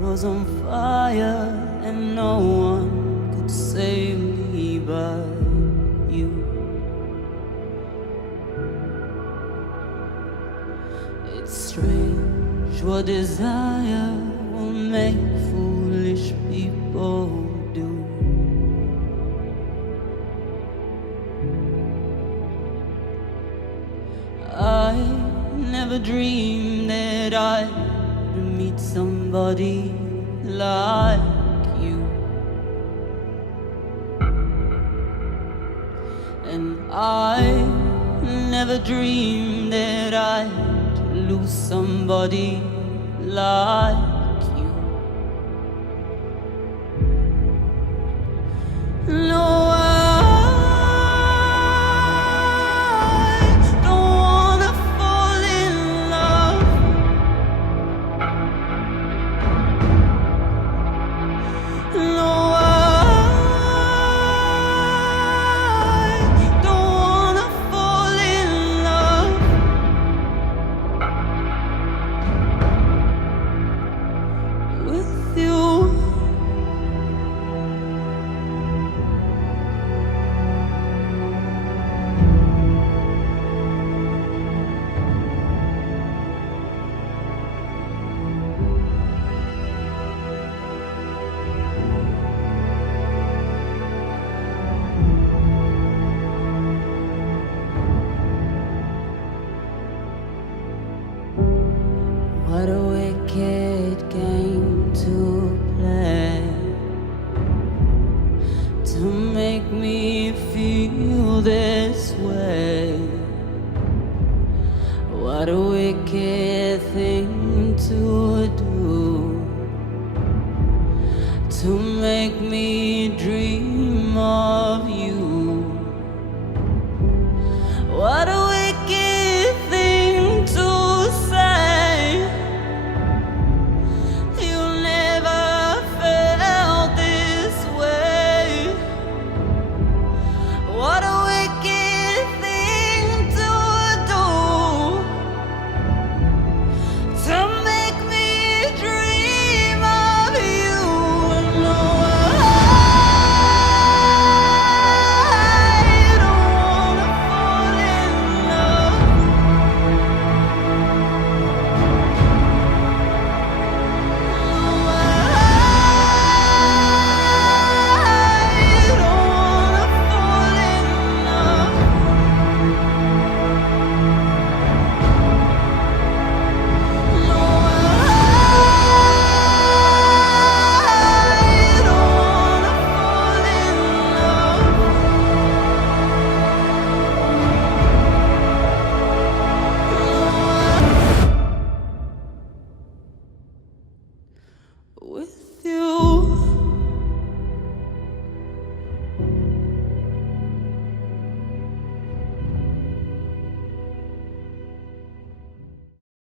Was on fire and no one could save me but you. It's strange what desire will make foolish people do. I never dreamed that I'd meet somebody like you, and I never dreamed that I'd lose somebody like you. No, what a wicked game to play, to make me feel this way. What a wicked thing to do, to make me dream.